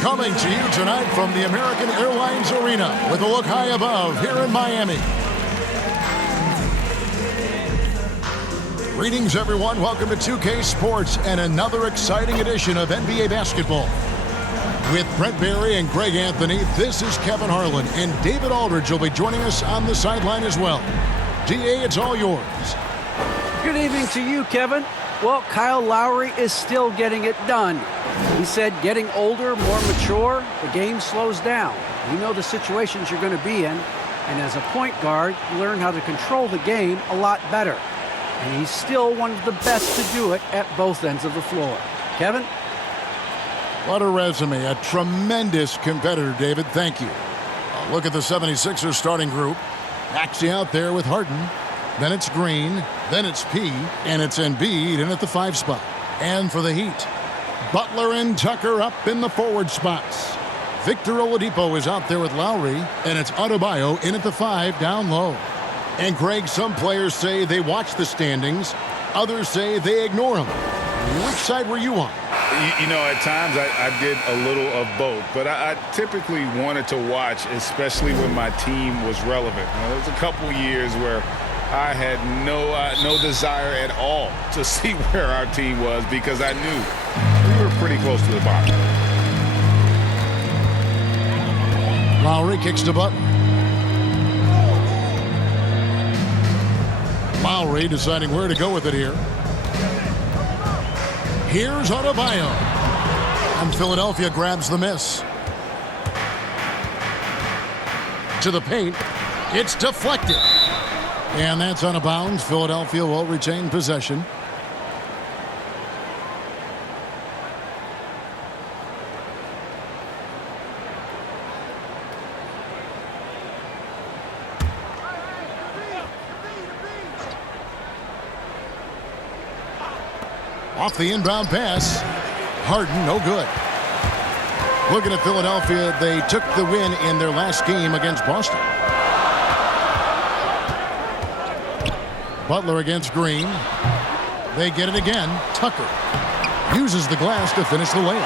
Coming to you tonight from the American Airlines Arena with a look high above here in Miami. Greetings, everyone. Welcome to 2K Sports and another exciting edition of NBA basketball. With Brent Barry and Greg Anthony, this is Kevin Harlan, and David Aldridge will be joining us on the sideline as well. DA, it's all yours. Good evening to you, Kevin. Well, Kyle Lowry is still getting it done. He said getting older, more mature, the game slows down. You know the situations you're going to be in, and as a point guard, you learn how to control the game a lot better. And he's still one of the best to do it at both ends of the floor. Kevin? What a resume. A tremendous competitor, David. Thank you. Look at the 76ers starting group. Maxey out there with Harden. Then it's Green. Then it's P. And it's Embiid in at the 5 spot. And for the Heat, Butler and Tucker up in the forward spots. Victor Oladipo is out there with Lowry. And it's Adebayo in at the 5 down low. And Greg, some players say they watch the standings. Others say they ignore them. Which side were you on? You know, at times I did a little of both, but I typically wanted to watch, especially when my team was relevant. There was a couple years where I had no desire at all to see where our team was because I knew we were pretty close to the bottom. Lowry kicks to Butler. Lowry deciding where to go with it here. Here's Adebayo. And Philadelphia grabs the miss. To the paint. It's deflected. And that's out of bounds. Philadelphia will retain possession. Off the inbound pass. Harden, no good. Looking at Philadelphia, they took the win in their last game against Boston. Butler against Green. They get it again. Tucker uses the glass to finish the layup.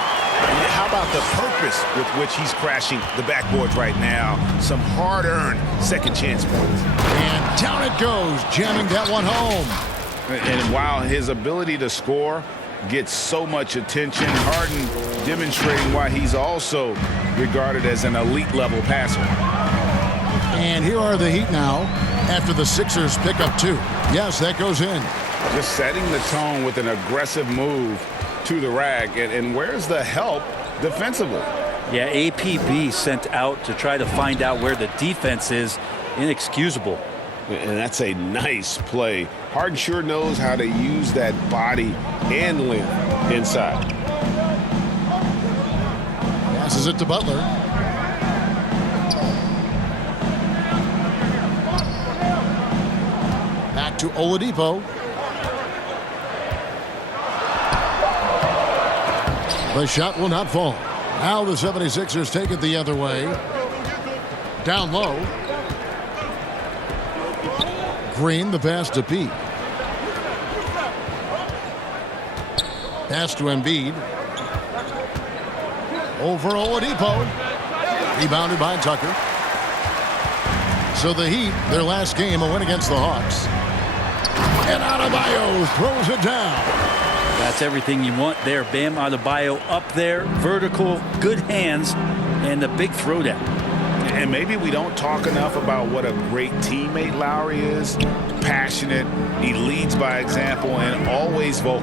How about the purpose with which he's crashing the backboards right now? Some hard-earned second chance points. And down it goes, jamming that one home. And while his ability to score gets so much attention, Harden demonstrating why he's also regarded as an elite-level passer. And here are the Heat now after the Sixers pick up 2. Yes, that goes in. Just setting the tone with an aggressive move to the rack. And where's the help defensively? Yeah, APB sent out to try to find out where the defense is. Inexcusable. And that's a nice play. Harden sure knows how to use that body and length inside. Passes it to Butler. Back to Oladipo. The shot will not fall. Now the 76ers take it the other way. Down low. Green, the pass to P. Pass to Embiid. Over Oladipo. Rebounded by Tucker. So the Heat, their last game, a win against the Hawks. And Adebayo throws it down. That's everything you want there. Bam Adebayo up there, vertical, good hands, and the big throwdown. And maybe we don't talk enough about what a great teammate Lowry is. Passionate, he leads by example, and always vocal.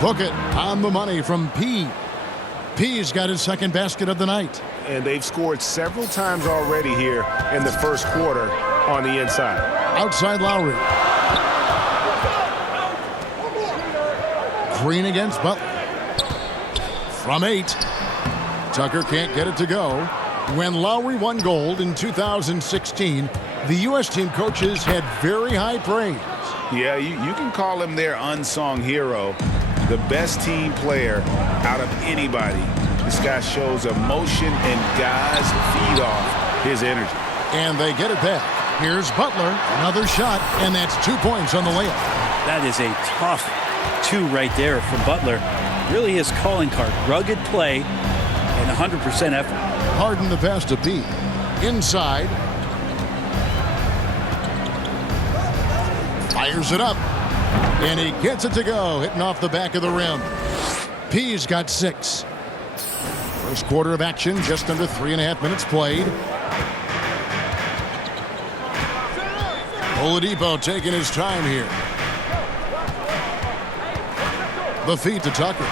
Book it on the money from P. P's got his second basket of the night. And they've scored several times already here in the first quarter on the inside. Outside Lowry. Green against Butler. From 8. Tucker can't get it to go. When Lowry won gold in 2016, the U.S. team coaches had very high praise. Yeah, you can call him their unsung hero, the best team player out of anybody. This guy shows emotion, and guys feed off his energy. And they get it back. Here's Butler, another shot, and that's 2 points on the layup. That is a tough 2 right there from Butler. Really his calling card. Rugged play and 100% effort. Harden the pass to P. Inside. Fires it up. And he gets it to go, hitting off the back of the rim. P's got 6. First quarter of action, just under 3.5 minutes played. Oladipo taking his time here. The feed to Tucker.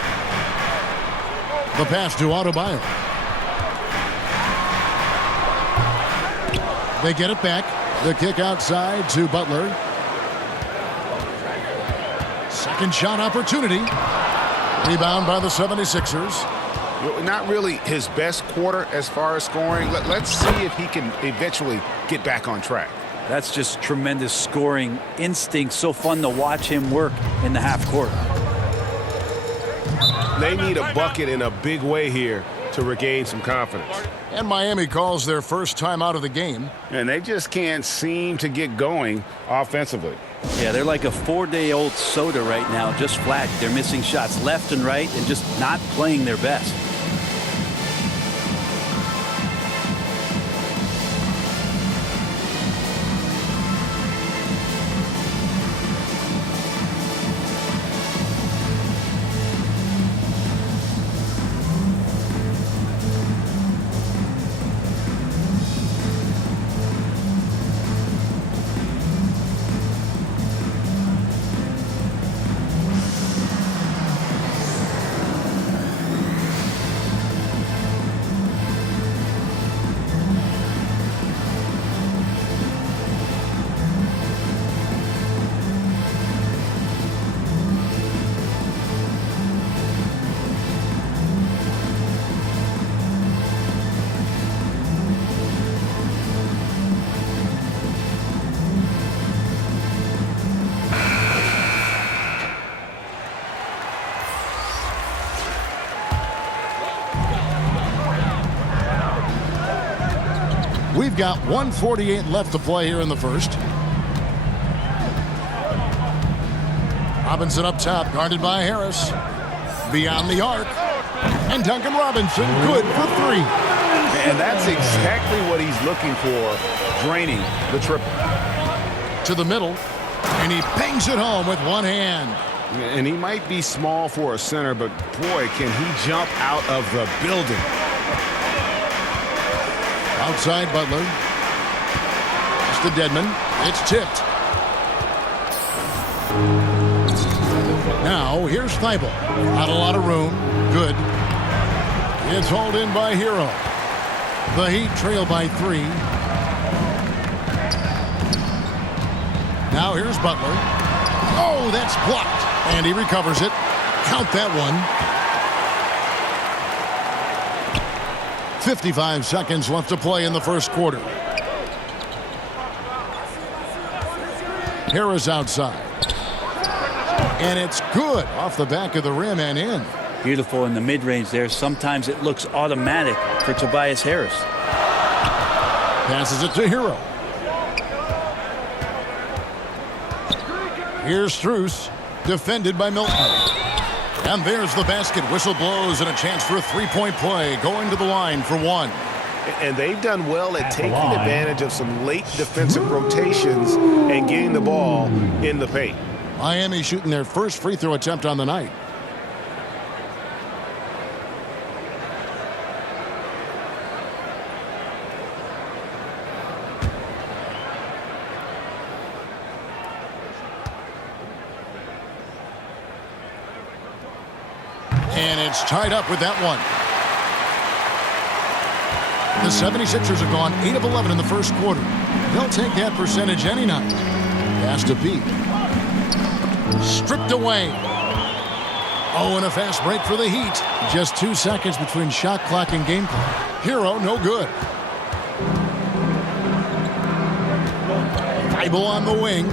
The pass to Adebayo. They get it back. The kick outside to Butler. Second shot opportunity. Rebound by the 76ers. Not really his best quarter as far as scoring. Let's see if he can eventually get back on track. That's just tremendous scoring instinct. So fun to watch him work in the half court. They need a bucket in a big way here to regain some confidence. And Miami calls their first time out of the game. And they just can't seem to get going offensively. Yeah, they're like a 4-day-old soda right now, just flat. They're missing shots left and right and just not playing their best. We've got 1:48 left to play here in the first. Robinson up top, guarded by Harris. Beyond the arc. And Duncan Robinson, good for 3. And that's exactly what he's looking for, draining the triple. To the middle. And he bangs it home with one hand. And he might be small for a center, but boy, can he jump out of the building. Outside Butler. It's to Dedmon. It's tipped. Now here's Thibault. Not a lot of room. Good. It's hauled in by Hero. The Heat trail by 3. Now here's Butler. Oh, that's blocked. And he recovers it. Count that one. 55 seconds left to play in the first quarter. Harris outside. And it's good off the back of the rim and in. Beautiful in the mid-range there. Sometimes it looks automatic for Tobias Harris. Passes it to Hero. Here's Strus, defended by Milton. And there's the basket. Whistle blows and a chance for a three-point play. Going to the line for 1. And they've done well at taking advantage of some late defensive rotations and getting the ball in the paint. Miami shooting their first free throw attempt on the night. And it's tied up with that one. The 76ers have gone 8 of 11 in the first quarter. They'll take that percentage any night. Pass to Pete. Stripped away. Oh, and a fast break for the Heat. Just 2 seconds between shot clock and game clock. Hero, no good. Thibault on the wing.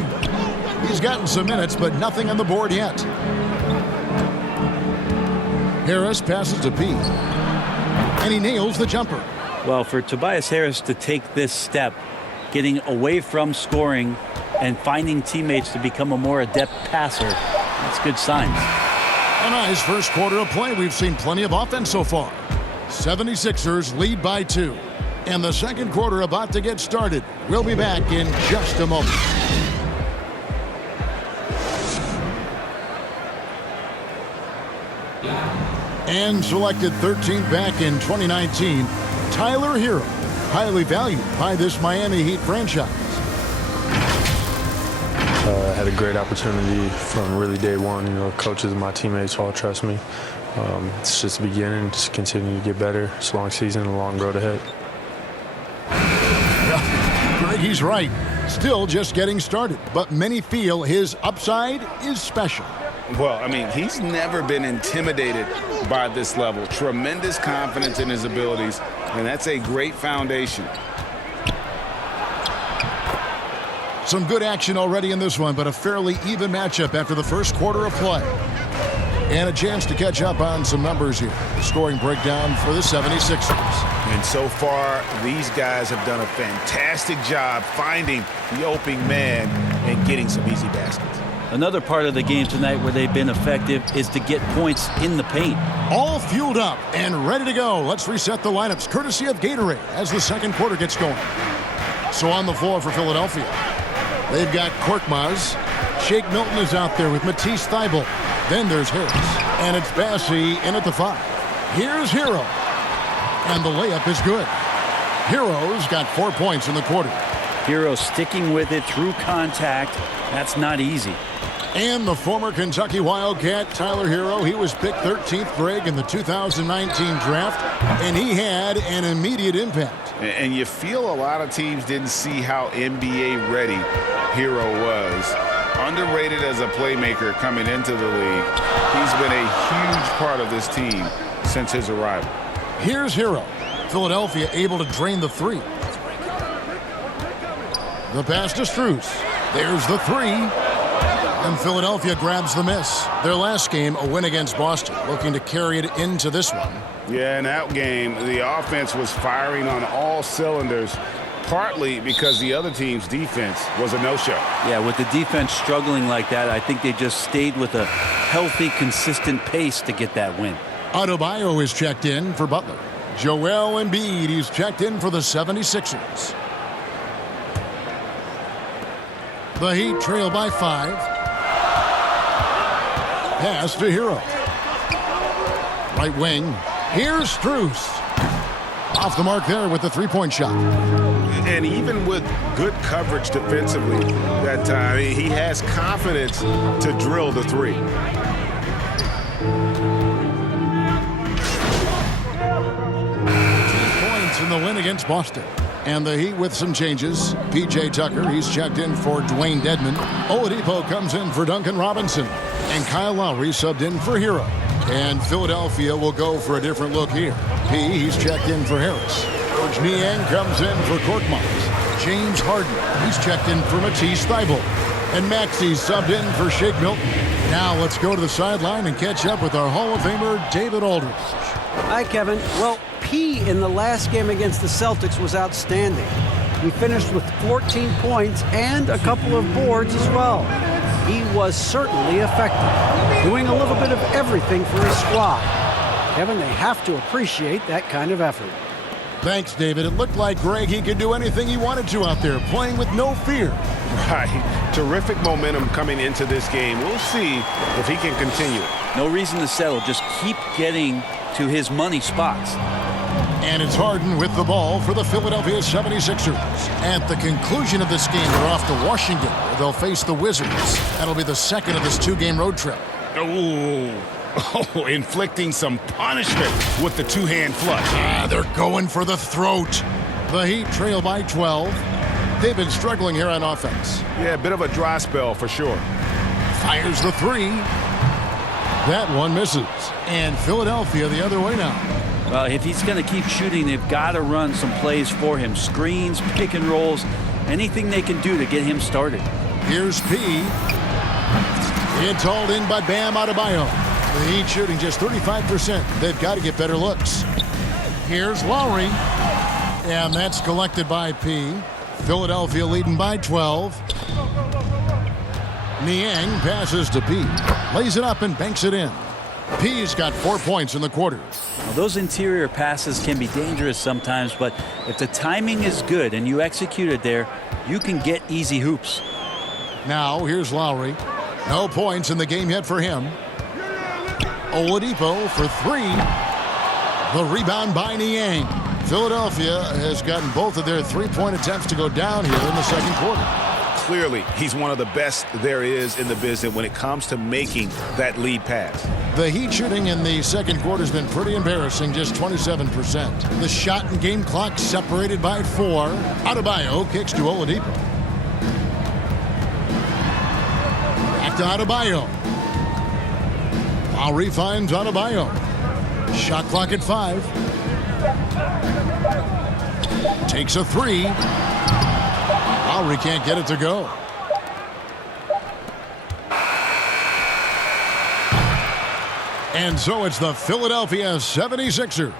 He's gotten some minutes, but nothing on the board yet. Harris passes to Pete. And he nails the jumper. Well, for Tobias Harris to take this step, getting away from scoring and finding teammates to become a more adept passer, that's good signs. A nice first quarter of play. We've seen plenty of offense so far. 76ers lead by 2. And the second quarter about to get started. We'll be back in just a moment. And selected 13th back in 2019, Tyler Hero, highly valued by this Miami Heat franchise. I had a great opportunity from really day one. You know, coaches and my teammates all trust me. It's just the beginning, just continue to get better. It's a long season, a long road ahead. Greg, he's right. Still just getting started, but many feel his upside is special. Well, I mean, he's never been intimidated by this level. Tremendous confidence in his abilities, and that's a great foundation. Some good action already in this one, but a fairly even matchup after the first quarter of play. And a chance to catch up on some numbers here. The scoring breakdown for the 76ers. And so far, these guys have done a fantastic job finding the opening man and getting some easy baskets. Another part of the game tonight where they've been effective is to get points in the paint. All fueled up and ready to go. Let's reset the lineups courtesy of Gatorade as the second quarter gets going. So on the floor for Philadelphia, they've got Korkmaz. Shake Milton is out there with Matisse Thybulle. Then there's Harris. And it's Bassey in at the 5. Here's Hero. And the layup is good. Hero's got 4 points in the quarter. Hero sticking with it through contact. That's not easy. And the former Kentucky Wildcat, Tyler Hero, he was picked 13th, Greg, in the 2019 draft, and he had an immediate impact. And you feel a lot of teams didn't see how NBA ready Hero was. Underrated as a playmaker coming into the league. He's been a huge part of this team since his arrival. Here's Hero. Philadelphia able to drain the 3. The pass to Strus. There's the 3. And Philadelphia grabs the miss. Their last game, a win against Boston, looking to carry it into this one. Yeah, in that game, the offense was firing on all cylinders, partly because the other team's defense was a no-show. Yeah, with the defense struggling like that, I think they just stayed with a healthy, consistent pace to get that win. Adebayo is checked in for Butler. Joel Embiid, he's checked in for the 76ers. The Heat trail by 5. Pass to Hero. Right wing. Here's Strus. Off the mark there with the three-point shot. And even with good coverage defensively that time, he has confidence to drill the 3. Points in the win against Boston. And the Heat with some changes. P.J. Tucker, he's checked in for Dwayne Dedmon. Oladipo comes in for Duncan Robinson. And Kyle Lowry subbed in for Hero. And Philadelphia will go for a different look here. He's checked in for Harris. George Niang comes in for Korkmaz. James Harden, he's checked in for Matisse Thybulle. And Maxey's subbed in for Shake Milton. Now let's go to the sideline and catch up with our Hall of Famer, David Aldridge. Hi, Kevin. Well, P in the last game against the Celtics was outstanding. He finished with 14 points and a couple of boards as well. He was certainly effective, doing a little bit of everything for his squad. Kevin, they have to appreciate that kind of effort. Thanks, David. It looked like Greg, he could do anything he wanted to out there, playing with no fear. Right. Terrific momentum coming into this game. We'll see if he can continue it. No reason to settle. Just keep getting to his money spots. And it's Harden with the ball for the Philadelphia 76ers. At the conclusion of this game, they're off to Washington, where they'll face the Wizards. That'll be the second of this 2-game road trip. Oh, inflicting some punishment with the two-hand flush. They're going for the throat. The Heat trail by 12. They've been struggling here on offense. Yeah, a bit of a dry spell for sure. Fires the 3. That one misses. And Philadelphia the other way now. Well, if he's going to keep shooting, they've got to run some plays for him. Screens, pick and rolls, anything they can do to get him started. Here's P. It's hauled in by Bam Adebayo. The Heat shooting just 35%. They've got to get better looks. Here's Lowry. And that's collected by P. Philadelphia leading by 12. Niang passes to P. Lays it up and banks it in. P's got 4 points in the quarter. Now, those interior passes can be dangerous sometimes, but if the timing is good and you execute it there, you can get easy hoops. Now here's Lowry. No points in the game yet for him. Oladipo for 3. The rebound by Niang. Philadelphia has gotten both of their three-point attempts to go down here in the second quarter. Clearly, he's one of the best there is in the business when it comes to making that lead pass. The Heat shooting in the second quarter has been pretty embarrassing, just 27%. The shot and game clock separated by 4. Adebayo kicks to Oladipo. Back to Adebayo. Lowry finds Adebayo. Shot clock at 5. Takes a 3. Lowry can't get it to go. And so it's the Philadelphia 76ers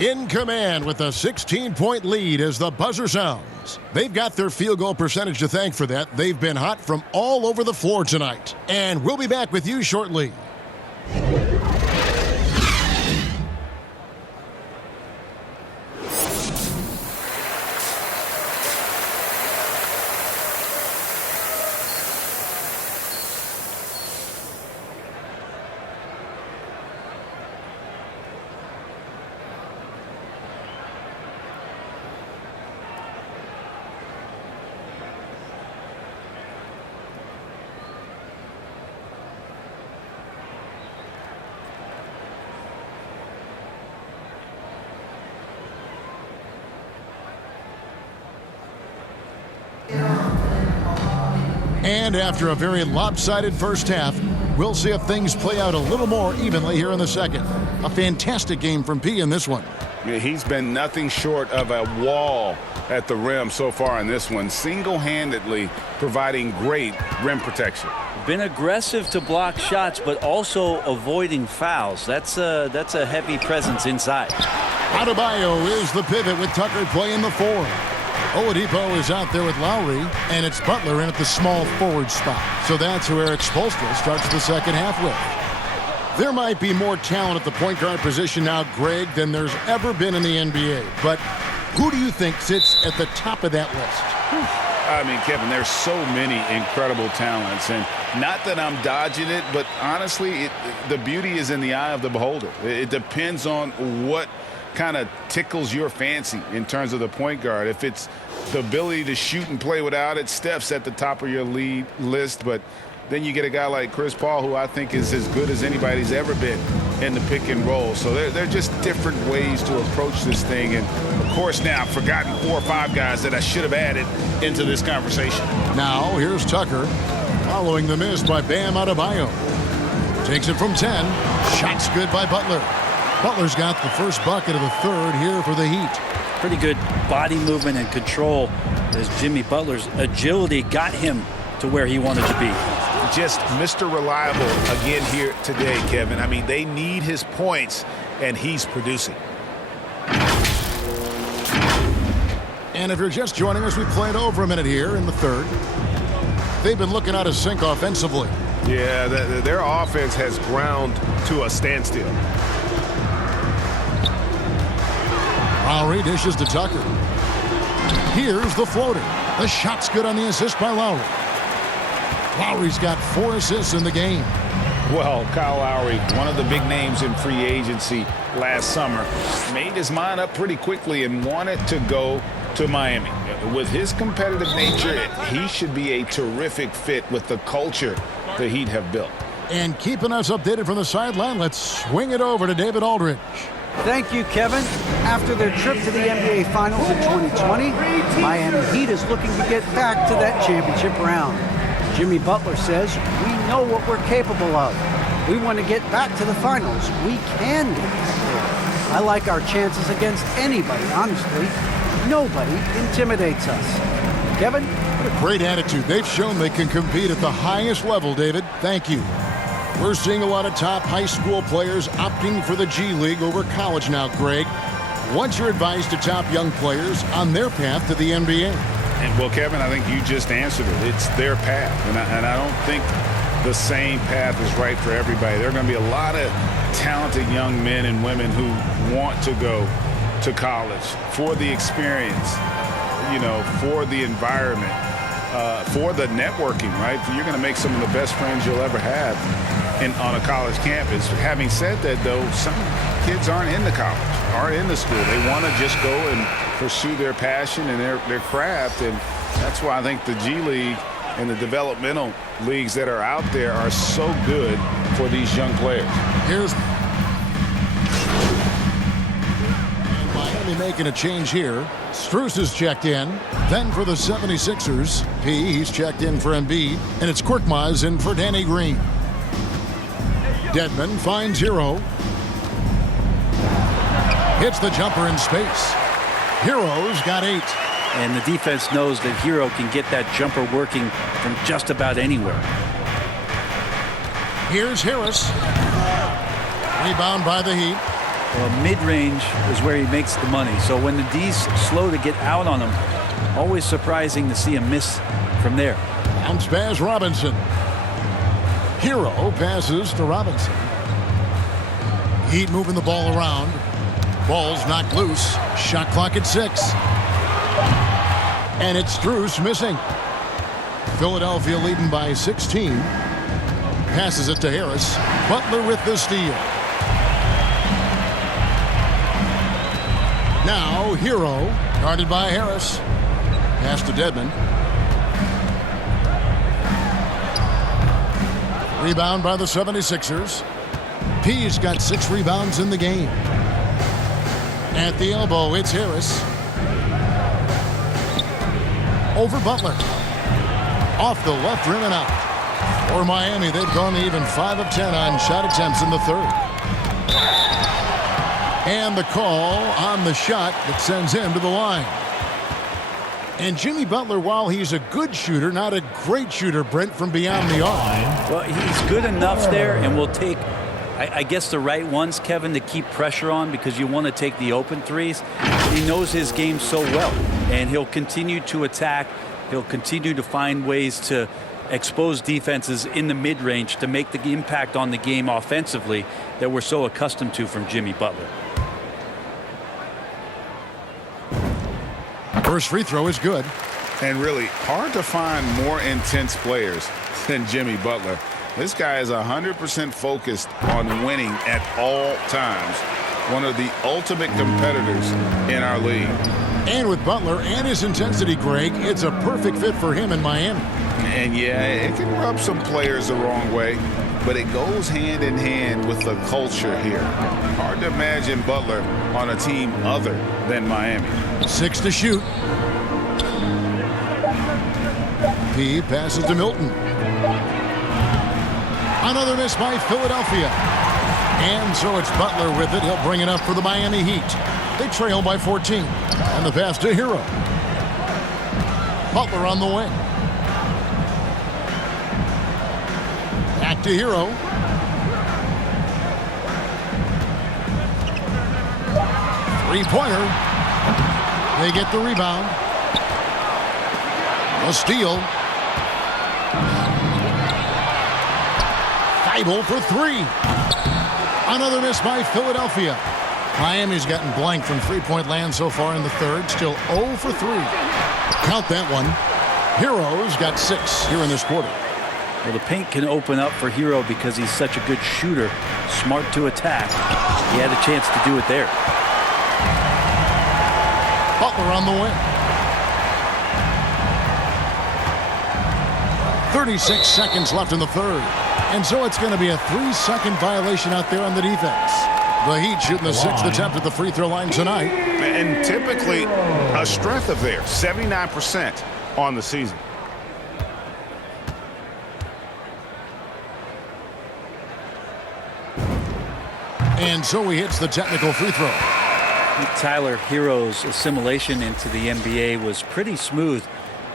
in command with a 16-point lead as the buzzer sounds. They've got their field goal percentage to thank for that. They've been hot from all over the floor tonight. And we'll be back with you shortly. And after a very lopsided first half, we'll see if things play out a little more evenly here in the second. A fantastic game from P in this one. Yeah, he's been nothing short of a wall at the rim so far in this one, single-handedly providing great rim protection. Been aggressive to block shots, but also avoiding fouls. That's a heavy presence inside. Adebayo is the pivot with Tucker playing the 4. Oladipo is out there with Lowry, and it's Butler in at the small forward spot. So that's who Eric Spoelstra starts the second half with. There might be more talent at the point guard position now, Greg, than there's ever been in the NBA. But who do you think sits at the top of that list? I mean, Kevin, there's so many incredible talents. And not that I'm dodging it, but honestly, the beauty is in the eye of the beholder. It depends on what kind of tickles your fancy in terms of the point guard. If it's the ability to shoot and play without it, Steph's at the top of your lead list. But then you get a guy like Chris Paul, who I think is as good as anybody's ever been in the pick and roll. So they're just different ways to approach this thing. And, of course, now I've forgotten 4 or 5 guys that I should have added into this conversation. Now here's Tucker following the miss by Bam Adebayo. Takes it from 10. Shots good by Butler. Butler's got the first bucket of the third here for the Heat. Pretty good body movement and control as Jimmy Butler's agility got him to where he wanted to be. Just Mr. Reliable again here today, Kevin. I mean, they need his points, and he's producing. And if you're just joining us, we played over a minute here in the third. They've been looking out of sync offensively. Yeah, their offense has ground to a standstill. Lowry dishes to Tucker. Here's the floater. The shot's good on the assist by Lowry. Lowry's got 4 assists in the game. Well, Kyle Lowry, one of the big names in free agency last summer, made his mind up pretty quickly and wanted to go to Miami. With his competitive nature, he should be a terrific fit with the culture the Heat have built. And keeping us updated from the sideline, let's swing it over to David Aldridge. Thank you, Kevin. After their trip to the NBA Finals in 2020, Miami Heat is looking to get back to that championship round. Jimmy Butler says, we know what we're capable of. We want to get back to the finals. We can get there. I like our chances against anybody, honestly. Nobody intimidates us. Kevin? What a great attitude. They've shown they can compete at the highest level, David. Thank you. We're seeing a lot of top high school players opting for the G League over college now, Greg. What's your advice to top young players on their path to the NBA? And, well, Kevin, I think you just answered it. It's their path. And I don't think the same path is right for everybody. There are going to be a lot of talented young men and women who want to go to college for the experience, for the environment, for the networking, right? You're going to make some of the best friends you'll ever have on a college campus. Having said that, though, some kids aren't into college, aren't into school. They want to just go and pursue their passion and their craft, and that's why I think the G League and the developmental leagues that are out there are so good for these young players. Here's Miami making a change here. Strus is checked in. Then for the 76ers, he's checked in for Embiid, and it's Korkmaz in for Danny Green. Dedmon finds Hero. Hits the jumper in space. Hero's got 8. And the defense knows that Hero can get that jumper working from just about anywhere. Here's Harris. Rebound by the Heat. Well, mid-range is where he makes the money. So when the D's slow to get out on him, always surprising to see him miss from there. Bounce pass Robinson. Hero passes to Robinson. Heat moving the ball around. Ball's knocked loose. Shot clock at 6. And it's Strus missing. Philadelphia leading by 16. Passes it to Harris. Butler with the steal. Now Hero, guarded by Harris. Pass to Dedmon. Rebound by the 76ers. P's got 6 rebounds in the game. At the elbow, it's Harris. Over Butler. Off the left rim and out. For Miami, they've gone even 5 of 10 on shot attempts in the third. And the call on the shot that sends him to the line. And Jimmy Butler, while he's a good shooter, not a great shooter, Brent, from beyond the arc. Well, he's good enough there, and will take, I guess, the right ones, Kevin, to keep pressure on, because you want to take the open threes. He knows his game so well, and he'll continue to attack. He'll continue to find ways to expose defenses in the mid-range to make the impact on the game offensively that we're so accustomed to from Jimmy Butler. First free throw is good. And really hard to find more intense players than Jimmy Butler. This guy is 100% focused on winning at all times. One of the ultimate competitors in our league. And with Butler and his intensity, Greg, it's a perfect fit for him in Miami. And yeah, it can rub some players the wrong way, but it goes hand in hand with the culture here. Hard to imagine Butler on a team other than Miami. 6 to shoot. P passes to Milton. Another miss by Philadelphia. And so it's Butler with it. He'll bring it up for the Miami Heat. They trail by 14. And the pass to Hero. Butler on the wing. Back to Hero. Three-pointer. They get the rebound. A steal. Thibault for 3. Another miss by Philadelphia. Miami's gotten blank from three-point land so far in the third. Still 0 for 3. Count that one. Hero's got 6 here in this quarter. Well, the paint can open up for Hero because he's such a good shooter, smart to attack. He had a chance to do it there. Butler on the wing. 36 seconds left in the third. And so it's going to be a 3-second violation out there on the defense. The Heat shooting the 6th attempt at the free throw line tonight. And typically a strength of theirs, 79% on the season. And so he hits the technical free throw. Tyler Hero's assimilation into the NBA was pretty smooth,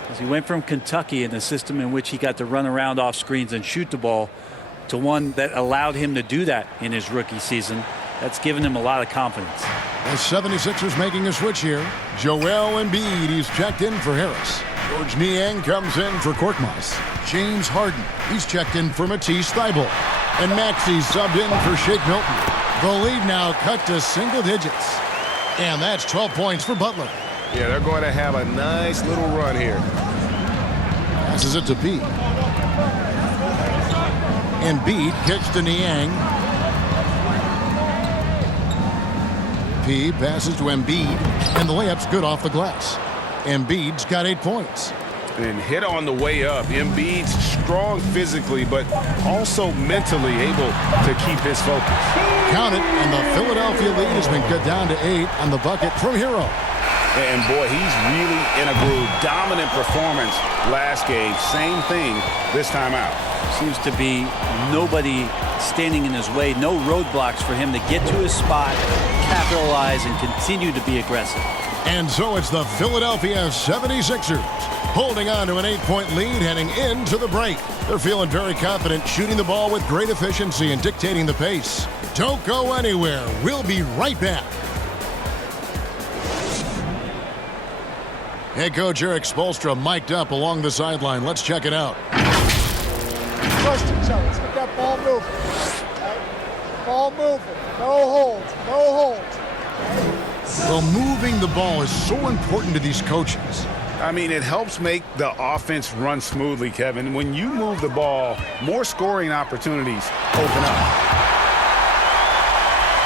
as he went from Kentucky in a system in which he got to run around off screens and shoot the ball to one that allowed him to do that in his rookie season. That's given him a lot of confidence. The 76ers making a switch here. Joel Embiid, he's checked in for Harris. George Niang comes in for Korkmaz. James Harden, he's checked in for Matisse Thybulle. And Maxey subbed in for Shake Milton. The lead now cut to single digits. And that's 12 points for Butler. Yeah, they're going to have a nice little run here. Passes it to Pete. Embiid kicks to Niang. P passes to Embiid, and the layup's good off the glass. Embiid's got 8 points. And hit on the way up. Embiid's strong physically, but also mentally able to keep his focus. Count it, and the Philadelphia lead has been cut down to 8 on the bucket from Hero. And boy, he's really in a groove. Dominant performance last game. Same thing this time out. Seems to be nobody standing in his way. No roadblocks for him to get to his spot, capitalize, and continue to be aggressive. And so it's the Philadelphia 76ers holding on to an 8-point lead heading into the break. They're feeling very confident, shooting the ball with great efficiency and dictating the pace. Don't go anywhere. We'll be right back. Head coach Eric Spoelstra mic'd up along the sideline. Let's check it out. Trust each other. Let's get that ball moving. Right? Ball moving. No holds. No holds. Well, moving the ball is so important to these coaches. I mean, it helps make the offense run smoothly, Kevin. When you move the ball, more scoring opportunities open up.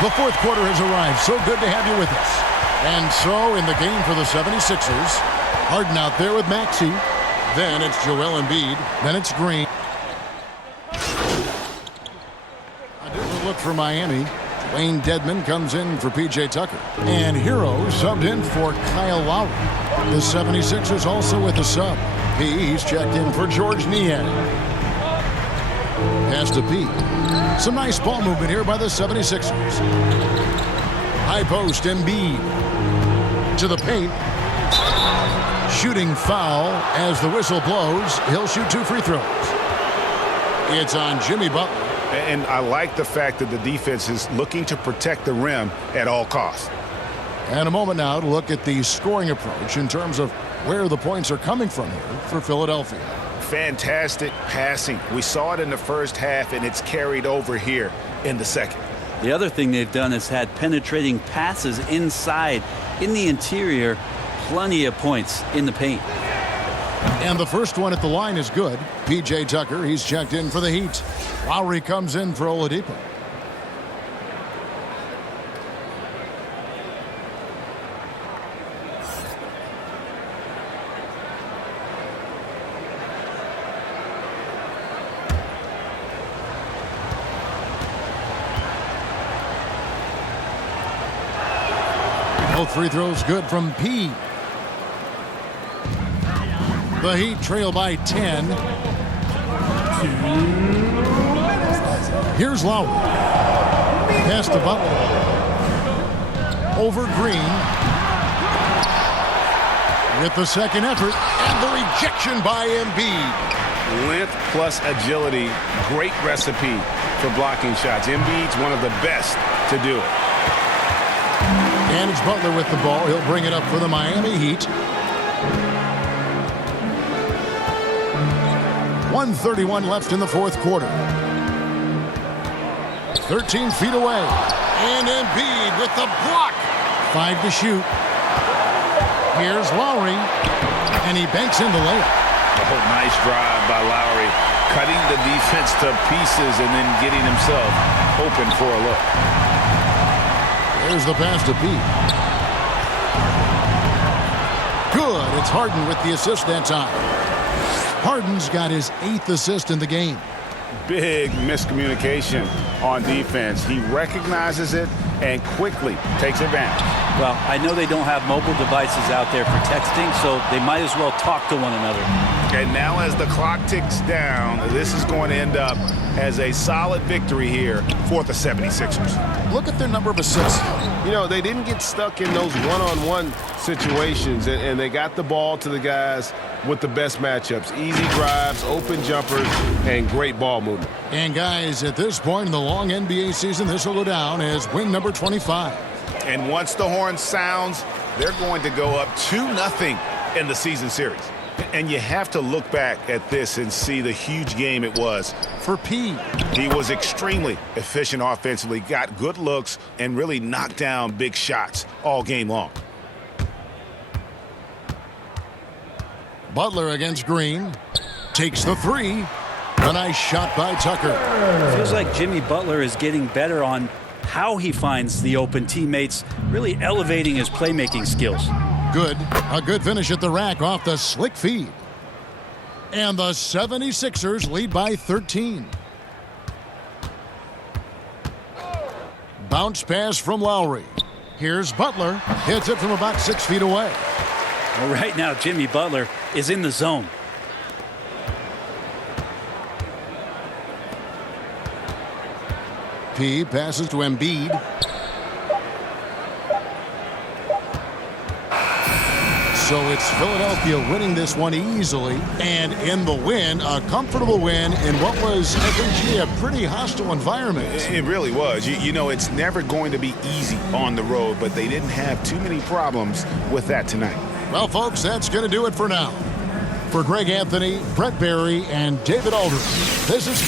The fourth quarter has arrived. So good to have you with us. And so in the game for the 76ers, Harden out there with Maxey. Then it's Joel Embiid. Then it's Green. A different look for Miami. Wayne Dedmon comes in for P.J. Tucker. And Hero subbed in for Kyle Lowry. The 76ers also with a sub. He's checked in for George Niang. Pass to P. Some nice ball movement here by the 76ers. High post, Embiid. To the paint. Shooting foul as the whistle blows. He'll shoot 2 free throws. It's on Jimmy Butler. And I like the fact that the defense is looking to protect the rim at all costs. And a moment now to look at the scoring approach in terms of where the points are coming from here for Philadelphia. Fantastic passing. We saw it in the first half, and it's carried over here in the second. The other thing they've done is had penetrating passes inside, in the interior, plenty of points in the paint. And the first one at the line is good. P.J. Tucker, he's checked in for the Heat. Lowry comes in for Oladipo. Both free throws good from P. The Heat trail by 10. Here's Lowry. Pass to Butler. Over Green. With the second effort and the rejection by Embiid. Length plus agility, great recipe for blocking shots. Embiid's one of the best to do it. And it's Butler with the ball. He'll bring it up for the Miami Heat. 1:31 left in the fourth quarter. 13 feet away. And Embiid with the block. 5 to shoot. Here's Lowry. And he banks in the layup. Oh, nice drive by Lowry. Cutting the defense to pieces and then getting himself open for a look. There's the pass to Pete. Good. It's Harden with the assist that time. Harden's got his 8th assist in the game. Big miscommunication on defense. He recognizes it and quickly takes advantage. Well, I know they don't have mobile devices out there for texting, so they might as well talk to one another. And now as the clock ticks down, this is going to end up as a solid victory here for the 76ers. Look at their number of assists. You know, they didn't get stuck in those one-on-one situations, and they got the ball to the guys with the best matchups. Easy drives, open jumpers, and great ball movement. And guys, at this point in the long NBA season, this will go down as win number 25. And once the horn sounds, they're going to go up 2-0 in the season series. And you have to look back at this and see the huge game it was. For P. He was extremely efficient offensively, got good looks, and really knocked down big shots all game long. Butler against Green. Takes the three. A nice shot by Tucker. Feels like Jimmy Butler is getting better on how he finds the open teammates, really elevating his playmaking skills. Good. A good finish at the rack off the slick feed. And the 76ers lead by 13. Bounce pass from Lowry. Here's Butler. Hits it from about 6 feet away. Well, right now, Jimmy Butler is in the zone. P passes to Embiid. So it's Philadelphia winning this one easily, and in the win, a comfortable win in what was, FNG, a pretty hostile environment. It really was. You know, it's never going to be easy on the road, but they didn't have too many problems with that tonight. Well, folks, that's going to do it for now. For Greg Anthony, Brett Barry, and David Aldridge, this is